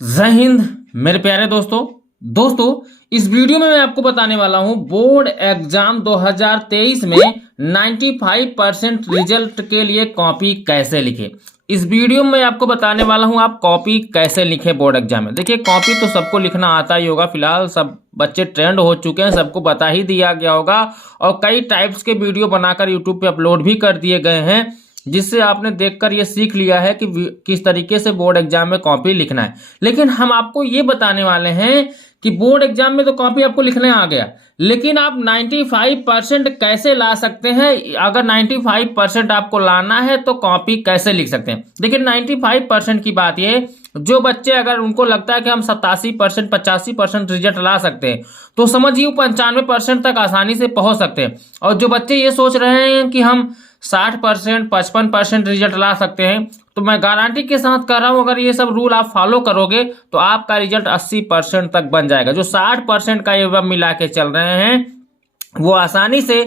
जय हिंद मेरे प्यारे दोस्तों इस वीडियो में मैं आपको बताने वाला हूं बोर्ड एग्जाम 2023 में 95% रिजल्ट के लिए कॉपी कैसे लिखे। इस वीडियो में आपको बताने वाला हूं आप कॉपी कैसे लिखे बोर्ड एग्जाम में। देखिए कॉपी तो सबको लिखना आता ही होगा, फिलहाल सब बच्चे ट्रेंड हो चुके हैं, सबको बता ही दिया गया होगा और कई टाइप्स के वीडियो बनाकर यूट्यूब पे अपलोड भी कर दिए गए हैं, जिससे आपने देखकर ये सीख लिया है कि किस तरीके से बोर्ड एग्जाम में कॉपी लिखना है। लेकिन हम आपको ये बताने वाले हैं कि बोर्ड एग्जाम में तो कॉपी आपको लिखने आ गया, लेकिन आप 95% कैसे ला सकते हैं। अगर 95% आपको लाना है तो कॉपी कैसे लिख सकते हैं। देखिए 95% की बात ये, जो बच्चे अगर उनको लगता है कि हम 87% 85% रिजल्ट ला सकते हैं तो समझिए 95% तक आसानी से पहुंच सकते हैं। और जो बच्चे ये सोच रहे हैं कि हम 60% 55% रिजल्ट ला सकते हैं, तो मैं गारंटी के साथ कर रहा हूं अगर ये सब रूल आप फॉलो करोगे तो आपका रिजल्ट 80% तक बन जाएगा। जो 60% का ये मिला के चल रहे हैं वो आसानी से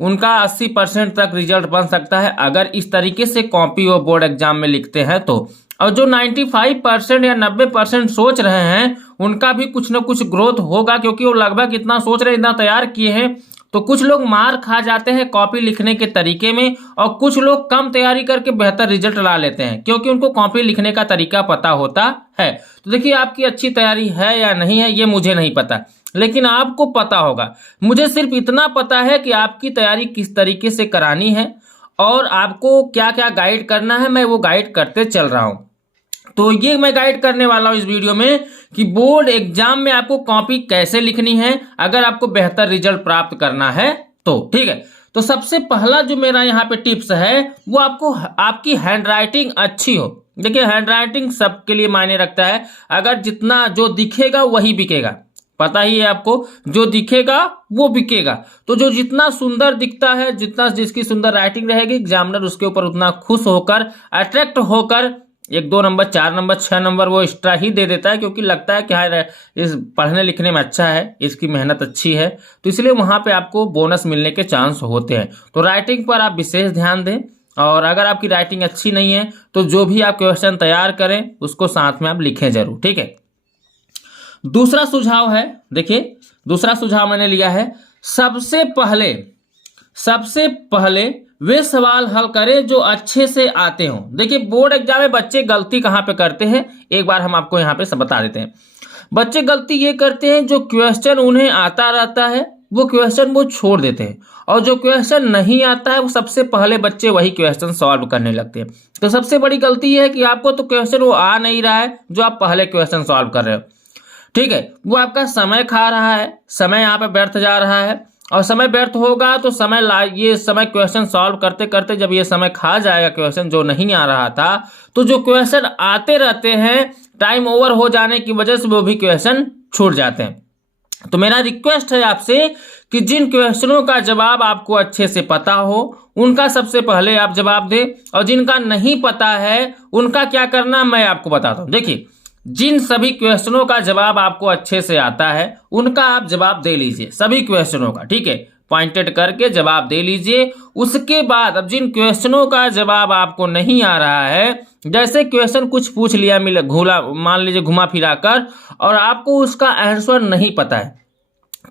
उनका 80% तक रिजल्ट बन सकता है अगर इस तरीके से कॉपी वो बोर्ड एग्जाम में लिखते हैं तो। और जो 95% या 90% सोच रहे हैं उनका भी कुछ ना कुछ ग्रोथ होगा, क्योंकि वो लगभग इतना सोच रहे हैं, इतना तैयार किए हैं। तो कुछ लोग मार खा जाते हैं कॉपी लिखने के तरीके में और कुछ लोग कम तैयारी करके बेहतर रिजल्ट ला लेते हैं, क्योंकि उनको कॉपी लिखने का तरीका पता होता है। तो देखिए आपकी अच्छी तैयारी है या नहीं है ये मुझे नहीं पता, लेकिन आपको पता होगा। मुझे सिर्फ इतना पता है कि आपकी तैयारी किस तरीके से करानी है और आपको क्या क्या गाइड करना है, मैं वो गाइड करते चल रहा हूं। तो ये मैं गाइड करने वाला हूं इस वीडियो में कि बोर्ड एग्जाम में आपको कॉपी कैसे लिखनी है अगर आपको बेहतर रिजल्ट प्राप्त करना है तो। ठीक है, तो सबसे पहला जो मेरा यहाँ पे टिप्स है वो आपको आपकी हैंडराइटिंग अच्छी हो। देखिए हैंडराइटिंग सबके लिए मायने रखता है, अगर जितना जो दिखेगा वही बिकेगा, पता ही है आपको, जो दिखेगा वो बिकेगा। तो जो जितना सुंदर दिखता है, जितना जिसकी सुंदर राइटिंग रहेगी, एग्जामिनर उसके ऊपर उतना खुश होकर अट्रैक्ट होकर 1-2 नंबर 4 नंबर 6 नंबर वो एक्स्ट्रा ही दे देता है, क्योंकि लगता है कि हाँ इस पढ़ने लिखने में अच्छा है, इसकी मेहनत अच्छी है, तो इसलिए वहाँ पे आपको बोनस मिलने के चांस होते हैं। तो राइटिंग पर आप विशेष ध्यान दें, और अगर आपकी राइटिंग अच्छी नहीं है तो जो भी आप क्वेश्चन तैयार करें उसको साथ में आप लिखें जरूर। ठीक है, दूसरा सुझाव है, देखिए दूसरा सुझाव मैंने लिया है, सबसे पहले वे सवाल हल करें जो अच्छे से आते हों। देखिए बोर्ड एग्जाम में बच्चे गलती कहाँ पे करते हैं, एक बार हम आपको यहाँ पे सब बता देते हैं। बच्चे गलती ये करते हैं, जो क्वेश्चन उन्हें आता रहता है वो क्वेश्चन वो छोड़ देते हैं, और जो क्वेश्चन नहीं आता है वो सबसे पहले बच्चे वही क्वेश्चन सॉल्व करने लगते हैं। तो सबसे बड़ी गलती ये है कि आपको तो क्वेश्चन वो आ नहीं रहा है जो आप पहले क्वेश्चन सॉल्व कर रहे हो। ठीक है, वो आपका समय खा रहा है, समय यहाँ पे व्यर्थ जा रहा है, और समय व्यर्थ होगा तो ये समय क्वेश्चन सॉल्व करते करते जब ये समय खा जाएगा क्वेश्चन जो नहीं आ रहा था, तो जो क्वेश्चन आते रहते हैं टाइम ओवर हो जाने की वजह से वो भी क्वेश्चन छूट जाते हैं। तो मेरा रिक्वेस्ट है आपसे कि जिन क्वेश्चनों का जवाब आपको अच्छे से पता हो उनका सबसे पहले आप जवाब दें, और जिनका नहीं पता है उनका क्या करना मैं आपको बताता हूँ। देखिए जिन सभी क्वेश्चनों का जवाब आपको अच्छे से आता है उनका आप जवाब दे लीजिए, सभी क्वेश्चनों का। ठीक है, पॉइंटेड करके जवाब दे लीजिए। उसके बाद अब जिन क्वेश्चनों का जवाब आपको नहीं आ रहा है, जैसे क्वेश्चन कुछ पूछ लिया मान लीजिए घुमा फिरा कर, और आपको उसका आंसर नहीं पता है,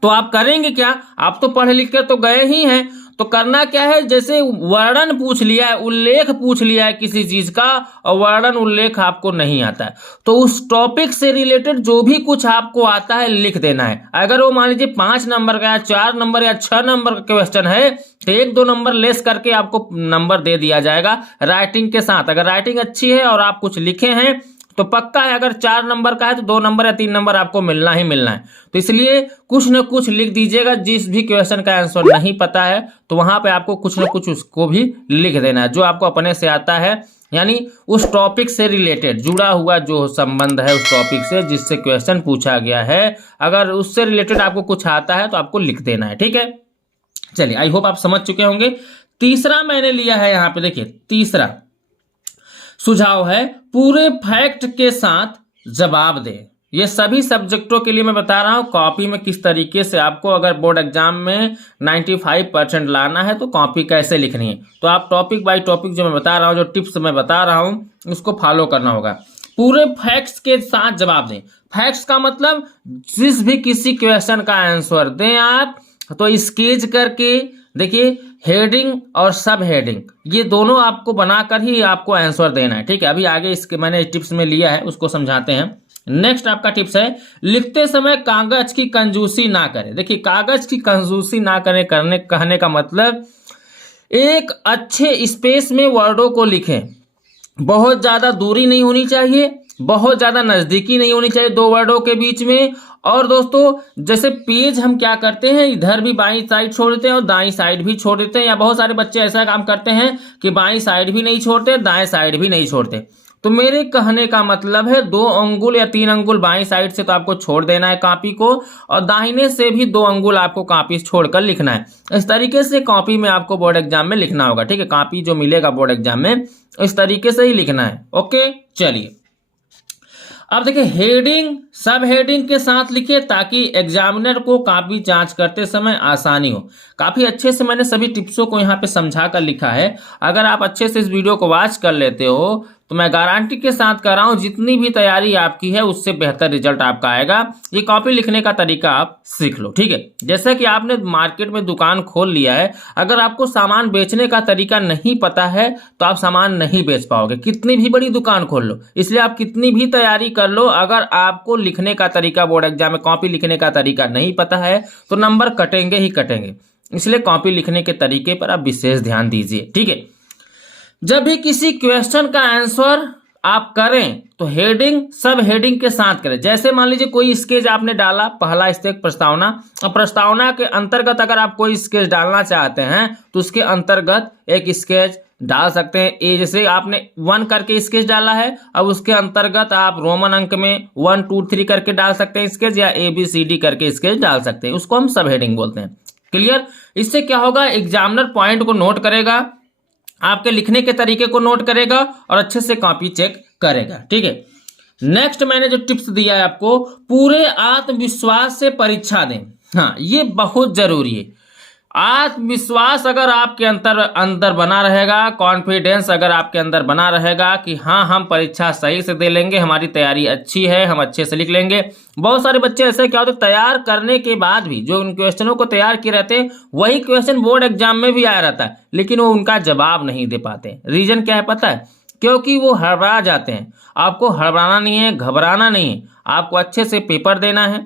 तो आप करेंगे क्या, आप तो पढ़े लिख कर तो गए ही हैं, तो करना क्या है, जैसे वर्णन पूछ लिया है, उल्लेख पूछ लिया है किसी चीज का, और वर्णन उल्लेख आपको नहीं आता है, तो उस टॉपिक से रिलेटेड जो भी कुछ आपको आता है लिख देना है। अगर वो मान लीजिए 5 नंबर का या 4 नंबर या 6 नंबर का क्वेश्चन है तो 1-2 नंबर लेस करके आपको नंबर दे दिया जाएगा राइटिंग के साथ। अगर राइटिंग अच्छी है और आप कुछ लिखे हैं तो पक्का है, अगर 4 नंबर का है तो 2 नंबर या 3 नंबर आपको मिलना ही मिलना है। तो इसलिए कुछ न कुछ लिख दीजिएगा, जिस भी क्वेश्चन का आंसर नहीं पता है तो वहां पे आपको कुछ न कुछ उसको भी लिख देना है जो आपको अपने से आता है, यानी उस टॉपिक से रिलेटेड जुड़ा हुआ जो संबंध है उस टॉपिक से जिससे क्वेश्चन पूछा गया है, अगर उससे रिलेटेड आपको कुछ आता है तो आपको लिख देना है। ठीक है, चलिए आई होप आप समझ चुके होंगे। तीसरा मैंने लिया है यहाँ पे, देखिए तीसरा सुझाव है पूरे फैक्ट के साथ जवाब दें। ये सभी सब्जेक्टों के लिए मैं बता रहा हूं कॉपी में किस तरीके से आपको, अगर बोर्ड एग्जाम में 95% लाना है तो कॉपी कैसे लिखनी है। तो आप टॉपिक बाय टॉपिक जो मैं बता रहा हूं, जो टिप्स मैं बता रहा हूं उसको फॉलो करना होगा। पूरे फैक्ट्स के साथ जवाब दें। फैक्ट्स का मतलब जिस भी किसी क्वेश्चन का आंसर दें आप तो स्केच करके देखिए, हेडिंग और सब हेडिंग ये दोनों आपको बनाकर ही आपको आंसर देना है, ठीक है। अभी आगे इसके मैंने टिप्स में लिया है, उसको समझाते हैं। नेक्स्ट आपका टिप्स है, लिखते समय कागज की कंजूसी ना करें। देखिए, कागज की कंजूसी ना करें करने कहने का मतलब एक अच्छे स्पेस में वर्डों को लिखें। बहुत ज्यादा दूरी नहीं होनी चाहिए, बहुत ज्यादा नजदीकी नहीं होनी चाहिए दो वर्डों के बीच में। और दोस्तों, जैसे पेज हम क्या करते हैं, इधर भी बाईं साइड छोड़ देते हैं और दाईं साइड भी छोड़ देते हैं, या बहुत सारे बच्चे ऐसा काम करते हैं कि बाईं साइड भी नहीं छोड़ते, दाएं साइड भी नहीं छोड़ते। तो मेरे कहने का मतलब है 2 अंगुल या 3 अंगुल बाईं साइड से तो आपको छोड़ देना है कॉपी को, और दाहिने से भी 2 अंगुल आपको कॉपी छोड़कर लिखना है। इस तरीके से कॉपी में आपको बोर्ड एग्जाम में लिखना होगा, ठीक है। कॉपी जो मिलेगा बोर्ड एग्जाम में इस तरीके से ही लिखना है। ओके, चलिए अब देखिए, हेडिंग सब हेडिंग के साथ लिखिए ताकि एग्जामिनर को कॉपी जांच करते समय आसानी हो। काफी अच्छे से मैंने सभी टिप्सों को यहाँ पे समझा कर लिखा है। अगर आप अच्छे से इस वीडियो को वॉच कर लेते हो तो मैं गारंटी के साथ कह रहा हूं जितनी भी तैयारी आपकी है उससे बेहतर रिजल्ट आपका आएगा। ये कॉपी लिखने का तरीका आप सीख लो, ठीक है। जैसा कि आपने मार्केट में दुकान खोल लिया है, अगर आपको सामान बेचने का तरीका नहीं पता है तो आप सामान नहीं बेच पाओगे, कितनी भी बड़ी दुकान खोल लो। इसलिए आप कितनी भी तैयारी कर लो, अगर आपको लिखने का तरीका बोर्ड एग्जाम में कॉपी लिखने का तरीका नहीं पता है तो नंबर कटेंगे ही कटेंगे। इसलिए कॉपी लिखने के तरीके पर आप विशेष ध्यान दीजिए, ठीक है। जब भी किसी क्वेश्चन का आंसर आप करें तो हेडिंग सब हेडिंग के साथ करें। जैसे मान लीजिए कोई स्केच आपने डाला, पहला स्टेप प्रस्तावना, और प्रस्तावना के अंतर्गत अगर आप कोई स्केच डालना चाहते हैं तो उसके अंतर्गत एक स्केच डाल सकते हैं। ए जैसे आपने 1 करके स्केच डाला है, अब उसके अंतर्गत आप रोमन अंक में 1 2 3 करके डाल सकते हैं स्केच, या ABCD करके स्केच डाल सकते हैं। उसको हम सब हेडिंग बोलते हैं। क्लियर? इससे क्या होगा, एग्जामिनर पॉइंट को नोट करेगा, आपके लिखने के तरीके को नोट करेगा और अच्छे से कॉपी चेक करेगा, ठीक है। नेक्स्ट मैंने जो टिप्स दिया है आपको, पूरे आत्मविश्वास से परीक्षा दें। हाँ, ये बहुत जरूरी है। आत्मविश्वास अगर आपके अंदर बना रहेगा, कॉन्फिडेंस अगर आपके अंदर बना रहेगा कि हाँ हम परीक्षा सही से दे लेंगे, हमारी तैयारी अच्छी है, हम अच्छे से लिख लेंगे। बहुत सारे बच्चे ऐसे क्या होते, तैयार करने के बाद भी जो उन क्वेश्चनों को तैयार किए रहते हैं वही क्वेश्चन बोर्ड एग्जाम में भी आया रहता है, लेकिन वो उनका जवाब नहीं दे पाते। रीजन क्या है पता है? क्योंकि वो हड़बड़ा जाते हैं। आपको हड़बड़ाना नहीं है, घबराना नहीं है, आपको अच्छे से पेपर देना है।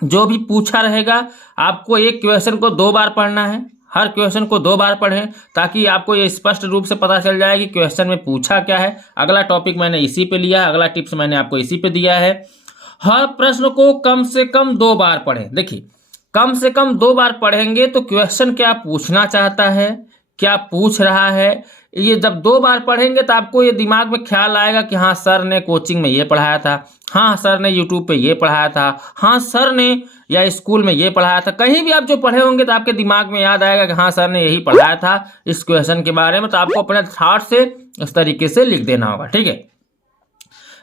जो भी पूछा रहेगा आपको एक क्वेश्चन को 2 बार पढ़ना है, हर क्वेश्चन को 2 बार पढ़ें ताकि आपको ये स्पष्ट रूप से पता चल जाए कि क्वेश्चन में पूछा क्या है। अगला टॉपिक मैंने इसी पे लिया है, अगला टिप्स मैंने आपको इसी पे दिया है। हर प्रश्न को कम से कम 2 बार पढ़ें। देखिए, कम से कम 2 बार पढ़ेंगे तो क्वेश्चन क्या पूछना चाहता है, क्या पूछ रहा है, ये जब 2 बार पढ़ेंगे तो आपको ये दिमाग में ख्याल आएगा कि हाँ सर ने कोचिंग में ये पढ़ाया था, हाँ सर ने यूट्यूब पे ये पढ़ाया था, हाँ सर ने या स्कूल में ये पढ़ाया था। कहीं भी आप जो पढ़े होंगे तो आपके दिमाग में याद आएगा कि हाँ सर ने यही पढ़ाया था इस क्वेश्चन के बारे में। तो आपको अपने थॉट से इस तरीके से लिख देना होगा, ठीक है।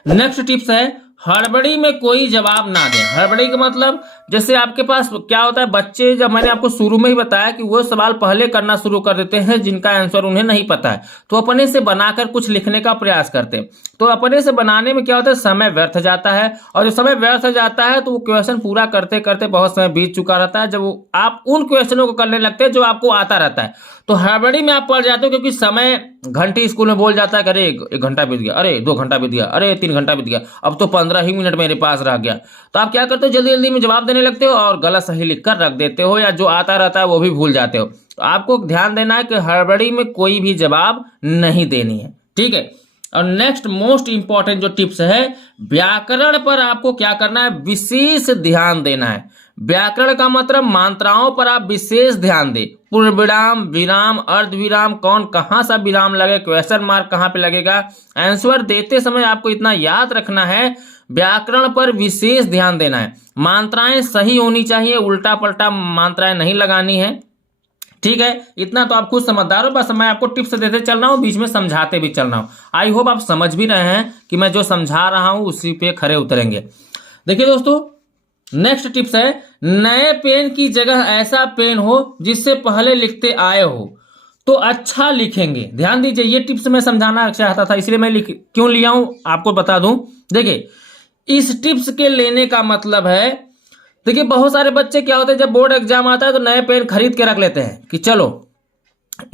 नेक्स्ट टिप्स है, हड़बड़ी में कोई जवाब ना दें। हड़बड़ी का मतलब जैसे आपके पास क्या होता है, बच्चे जब मैंने आपको शुरू में ही बताया कि वो सवाल पहले करना शुरू कर देते हैं जिनका आंसर उन्हें नहीं पता है, तो अपने से बनाकर कुछ लिखने का प्रयास करते हैं। तो अपने से बनाने में क्या होता है, समय व्यर्थ जाता है, और जब समय व्यर्थ जाता है तो वो क्वेश्चन पूरा करते करते बहुत समय बीत चुका रहता है, जब आप उन क्वेश्चनों को करने लगते हैं जो आपको आता रहता है। तो हड़बड़ी में आप पड़ जाते हो क्योंकि समय घंटी स्कूल में बोल जाता है कि अरे 1 घंटा बीत गया, अरे 2 घंटा बीत गया, अरे 3 घंटा बीत गया, अब तो 15 ही मिनट मेरे पास रह गया। तो आप क्या करते हो, जल्दी जल्दी में जवाब देने लगते हो और गलत सही लिख कर रख देते हो, या जो आता रहता है वो भी भूल जाते हो। तो आपको ध्यान देना है कि हड़बड़ी में कोई भी जवाब नहीं देनी है, ठीक है। और नेक्स्ट मोस्ट इंपॉर्टेंट जो टिप्स है, व्याकरण पर आपको क्या करना है, विशेष ध्यान देना है। व्याकरण का मतलब मात्राओं पर आप विशेष ध्यान दें। पूर्ण विराम, विराम, अर्ध विराम, कौन कहां सा विराम लगे, क्वेश्चन मार्क कहां पे लगेगा। आंसर देते समय आपको इतना याद रखना है, व्याकरण पर विशेष ध्यान देना है। मात्राएं सही होनी चाहिए, उल्टा पलटा मात्राएं नहीं लगानी है, ठीक है। इतना तो आप खुद समझदार हो, बस मैं आपको टिप्स देते चल रहा हूं, बीच में समझाते भी चल रहा हूं। आई होप आप समझ भी रहे हैं कि मैं जो समझा रहा हूं उसी पे खरे उतरेंगे। देखिए दोस्तों, नेक्स्ट टिप्स है, नए पेन की जगह ऐसा पेन हो जिससे पहले लिखते आए हो। तो अच्छा लिखेंगे। ध्यान दीजिए, ये टिप्स मैं समझाना चाहता था, इसलिए मैं क्यों लिया हूं आपको बता दूं। देखिए, इस टिप्स के लेने का मतलब है, देखिए बहुत सारे बच्चे क्या होते हैं, जब बोर्ड एग्जाम आता है तो नए पेन खरीद के रख लेते हैं कि चलो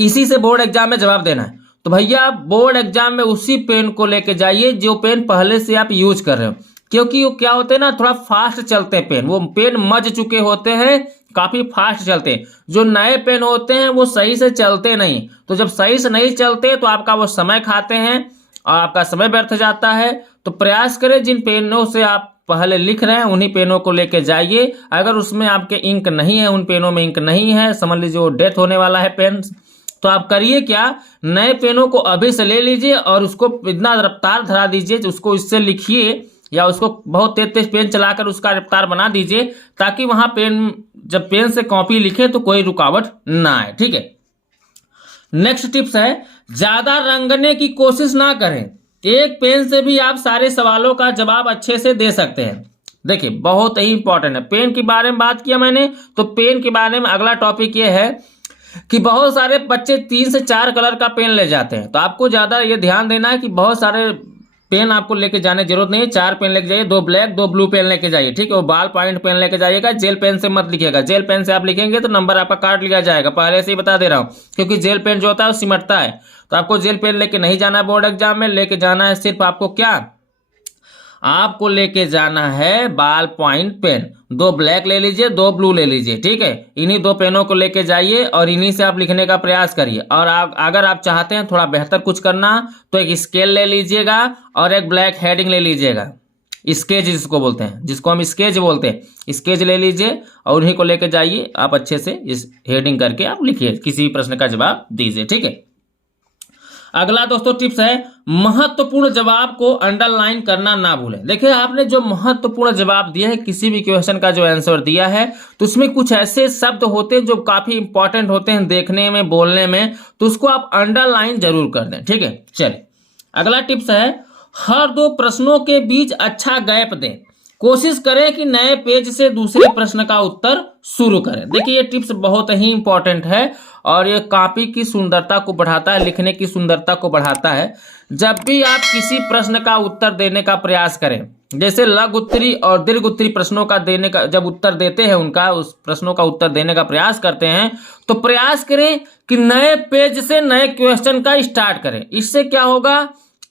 इसी से बोर्ड एग्जाम में जवाब देना है। तो भैया बोर्ड एग्जाम में उसी पेन को लेके जाइए जो पेन पहले से आप यूज कर रहे हो, क्योंकि वो क्या होते हैं ना, थोड़ा फास्ट चलते हैं पेन, वो पेन मज चुके होते हैं, काफी फास्ट चलते हैं। जो नए पेन होते हैं वो सही से चलते नहीं, तो जब सही से नहीं चलते तो आपका वो समय खाते हैं और आपका समय व्यर्थ जाता है। तो प्रयास करें जिन पेनों से आप पहले लिख रहे हैं उन्हीं पेनों को लेके जाइए। अगर उसमें आपके इंक नहीं है, उन पेनों में इंक नहीं है, समझ लीजिए वो डेथ होने वाला है पेन, तो आप करिए क्या, नए पेनों को अभी से ले लीजिए और उसको इतना रफ्तार धरा दीजिए, उसको इससे लिखिए या उसको बहुत तेज तेज पेन चलाकर उसका रफ्तार बना दीजिए, ताकि वहां पेन जब पेन से कॉपी लिखे तो कोई रुकावट ना आए। ठीक है। नेक्स्ट टिप्स है, ज्यादा रंगने की कोशिश ना करें। एक पेन से भी आप सारे सवालों का जवाब अच्छे से दे सकते हैं। देखिए बहुत ही इंपॉर्टेंट है, पेन के बारे में बात किया मैंने, तो पेन के बारे में अगला टॉपिक ये है कि बहुत सारे बच्चे 3 से 4 कलर का पेन ले जाते हैं। तो आपको ज्यादा ये ध्यान देना है कि बहुत सारे पेन आपको लेके जाने की जरूरत नहीं है। 4 पेन लेके जाइए, 2 ब्लैक 2 ब्लू पेन लेके जाइए। ठीक है, वो बॉल पॉइंट पेन लेके जाइएगा, जेल पेन से मत लिखिएगा। जेल पेन से आप लिखेंगे तो नंबर आपका काट लिया जाएगा, पहले से ही बता दे रहा हूं, क्योंकि जेल पेन जो होता है वो सिमटता है। तो आपको जेल पेन लेके नहीं जाना है बोर्ड एग्जाम में, लेके जाना है सिर्फ आपको क्या, आपको लेके जाना है बॉल पॉइंट पेन। 2 ब्लैक ले लीजिए, 2 ब्लू ले लीजिए। ठीक है, इन्हीं 2 पेनों को लेके जाइए और इन्हीं से आप लिखने का प्रयास करिए। और अगर आप चाहते हैं थोड़ा बेहतर कुछ करना तो एक स्केल ले लीजिएगा और एक ब्लैक हेडिंग ले लीजिएगा, स्केच जिसको बोलते हैं, जिसको हम स्केच बोलते हैं, स्केच ले लीजिए और उन्हीं को लेके जाइए। आप अच्छे से इस हेडिंग करके आप लिखिए, किसी प्रश्न का जवाब दीजिए। ठीक है। अगला दोस्तों टिप्स है, महत्वपूर्ण जवाब को अंडरलाइन करना ना भूलें। देखिए आपने जो महत्वपूर्ण जवाब दिया है, किसी भी क्वेश्चन का जो आंसर दिया है, तो उसमें कुछ ऐसे शब्द होते हैं जो काफी इंपॉर्टेंट होते हैं देखने में, बोलने में, तो उसको आप अंडरलाइन जरूर कर दें। ठीक है। चलिए अगला टिप्स है, हर 2 प्रश्नों के बीच अच्छा गैप दें। कोशिश करें कि नए पेज से दूसरे प्रश्न का उत्तर शुरू करें। देखिए ये टिप्स बहुत ही इंपॉर्टेंट है और ये कॉपी की सुंदरता को बढ़ाता है, लिखने की सुंदरता को बढ़ाता है। जब भी आप किसी प्रश्न का उत्तर देने का प्रयास करें, जैसे लघु उत्तरी और दीर्घ उत्तरी प्रश्नों का देने का जब उत्तर देते हैं, उनका उस प्रश्नों का उत्तर देने का प्रयास करते हैं, तो प्रयास करें कि नए पेज से नए क्वेश्चन का स्टार्ट करें। इससे क्या होगा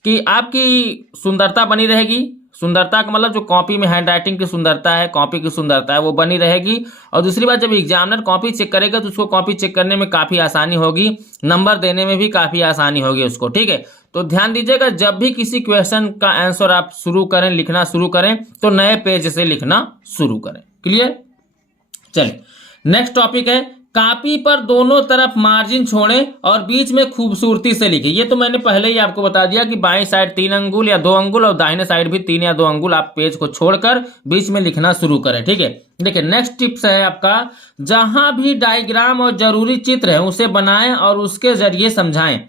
कि आपकी सुंदरता बनी रहेगी। सुंदरता का मतलब जो कॉपी में हैंड राइटिंग की सुंदरता है, कॉपी की सुंदरता है, वो बनी रहेगी। और दूसरी बात, जब एग्जामिनर कॉपी चेक करेगा तो उसको कॉपी चेक करने में काफ़ी आसानी होगी, नंबर देने में भी काफ़ी आसानी होगी उसको। ठीक है, तो ध्यान दीजिएगा, जब भी किसी क्वेश्चन का आंसर आप शुरू करें, लिखना शुरू करें, तो नए पेज से लिखना शुरू करें। क्लियर। चलिए नेक्स्ट टॉपिक है, कॉपी पर दोनों तरफ मार्जिन छोड़ें और बीच में खूबसूरती से लिखें। ये तो मैंने पहले ही आपको बता दिया कि बाएं साइड 3 अंगुल या 2 अंगुल और दाहिने साइड भी 3 या 2 अंगुल आप पेज को छोड़कर बीच में लिखना शुरू करें। ठीक है। देखिए नेक्स्ट टिप्स है आपका, जहां भी डायग्राम और जरूरी चित्र है उसे बनाएं और उसके जरिए समझाएं।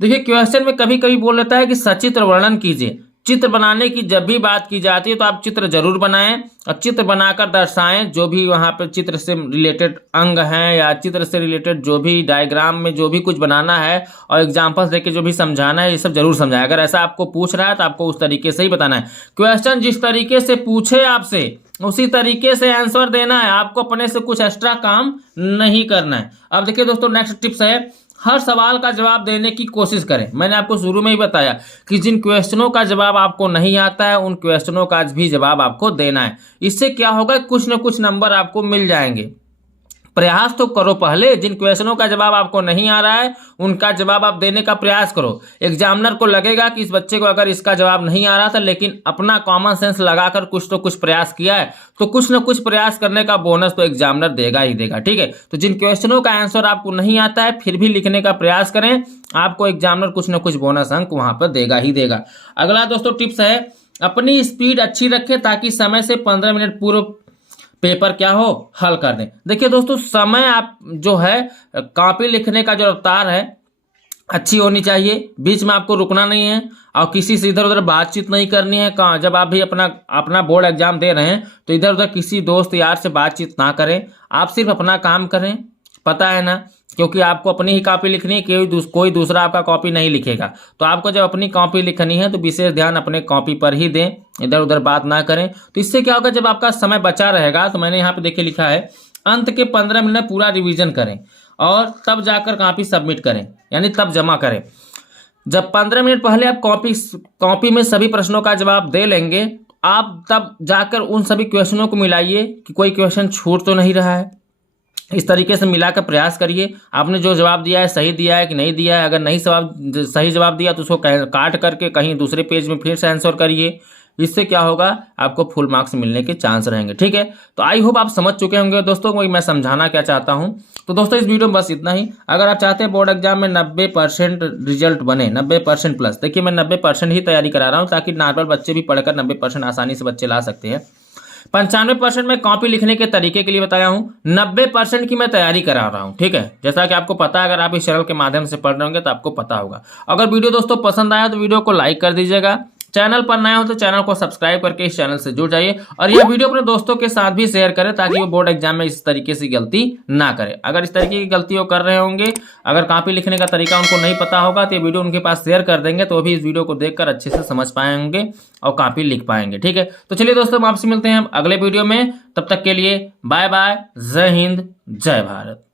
देखिए क्वेश्चन में कभी कभी बोल देता है कि सचित्र वर्णन कीजिए। चित्र बनाने की जब भी बात की जाती है तो आप चित्र जरूर बनाएं और चित्र बनाकर दर्शाएं, जो भी वहां पे चित्र से रिलेटेड अंग हैं या चित्र से रिलेटेड जो भी डायग्राम में जो भी कुछ बनाना है और एग्जांपल्स देके जो भी समझाना है, ये सब जरूर समझाएं। अगर ऐसा आपको पूछ रहा है तो आपको उस तरीके से ही बताना है। क्वेश्चन जिस तरीके से पूछे आपसे उसी तरीके से आंसर देना है, आपको अपने से कुछ एक्स्ट्रा काम नहीं करना है। अब देखिए दोस्तों नेक्स्ट टिप्स है, हर सवाल का जवाब देने की कोशिश करें। मैंने आपको शुरू में ही बताया कि जिन क्वेश्चनों का जवाब आपको नहीं आता है उन क्वेश्चनों का भी जवाब आपको देना है। इससे क्या होगा, कुछ न कुछ नंबर आपको मिल जाएंगे। प्रयास तो करो पहले, जिन क्वेश्चनों का जवाब आपको नहीं आ रहा है उनका जवाब आप देने का प्रयास करो। एग्जामिनर को लगेगा कि इस बच्चे को अगर इसका जवाब नहीं आ रहा था लेकिन अपना कॉमन सेंस लगाकर कुछ तो कुछ प्रयास किया है, तो कुछ न कुछ प्रयास करने का बोनस तो एग्जामिनर देगा ही देगा। ठीक है, तो जिन क्वेश्चनों का आंसर आपको नहीं आता है फिर भी लिखने का प्रयास करें, आपको एग्जामिनर कुछ न कुछ बोनस अंक वहां पर देगा ही देगा। अगला दोस्तों टिप्स है, अपनी स्पीड अच्छी रखें ताकि समय से 15 मिनट पूर्व पेपर क्या हो हल कर दें। देखिए दोस्तों, समय आप जो है कॉपी लिखने का जो रफ्तार है अच्छी होनी चाहिए, बीच में आपको रुकना नहीं है और किसी से इधर उधर बातचीत नहीं करनी है। जब आप भी अपना बोर्ड एग्जाम दे रहे हैं तो इधर उधर किसी दोस्त यार से बातचीत ना करें, आप सिर्फ अपना काम करें। पता है ना क्योंकि आपको अपनी ही कॉपी लिखनी है, कोई दूसरा आपका कॉपी नहीं लिखेगा। तो आपको जब अपनी कॉपी लिखनी है तो विशेष ध्यान अपने कॉपी पर ही दें, इधर उधर बात ना करें। तो इससे क्या होगा, जब आपका समय बचा रहेगा, तो मैंने यहाँ पे देखिए लिखा है अंत के 15 मिनट में पूरा रिवीजन करें और तब जाकर कॉपी सबमिट करें, यानी तब जमा करें। जब 15 मिनट पहले आप कॉपी में सभी प्रश्नों का जवाब दे लेंगे, आप तब जाकर उन सभी क्वेश्चनों को मिलाइए कि कोई क्वेश्चन छूट तो नहीं रहा है। इस तरीके से मिलाकर प्रयास करिए, आपने जो जवाब दिया है सही दिया है कि नहीं दिया है। अगर नहीं सही जवाब दिया तो उसको काट करके कहीं दूसरे पेज में फिर से आंसर करिए। इससे क्या होगा, आपको फुल मार्क्स मिलने के चांस रहेंगे। ठीक है, तो आई होप आप समझ चुके होंगे दोस्तों को मैं समझाना क्या चाहता हूं। तो दोस्तों इस वीडियो में बस इतना ही। अगर आप चाहते हैं बोर्ड एग्जाम में 90% रिजल्ट बने, 90% प्लस, देखिए मैं 90% ही तैयारी करा रहा हूँ ताकि नॉर्मल बच्चे भी पढ़कर 90% आसानी से बच्चे ला सकते हैं। 95% में कॉपी लिखने के तरीके के लिए बताया हूं, 90% की मैं तैयारी करा रहा हूं। ठीक है, जैसा कि आपको पता है, अगर आप इस चैनल के माध्यम से पढ़ रहे होंगे तो आपको पता होगा। अगर वीडियो दोस्तों पसंद आया तो वीडियो को लाइक कर दीजिएगा, चैनल पर नए हो तो चैनल को सब्सक्राइब करके इस चैनल से जुड़ जाइए और यह वीडियो अपने दोस्तों के साथ भी शेयर करें ताकि वो बोर्ड एग्जाम में इस तरीके से गलती ना करें। अगर इस तरीके की गलती वो कर रहे होंगे, अगर कॉपी लिखने का तरीका उनको नहीं पता होगा, तो ये वीडियो उनके पास शेयर कर देंगे तो भी इस वीडियो को देखकर अच्छे से समझ पाएंगे और कॉपी लिख पाएंगे। ठीक है, तो चलिए दोस्तों हम आपसे मिलते हैं अगले वीडियो में। तब तक के लिए बाय बाय, जय हिंद, जय भारत।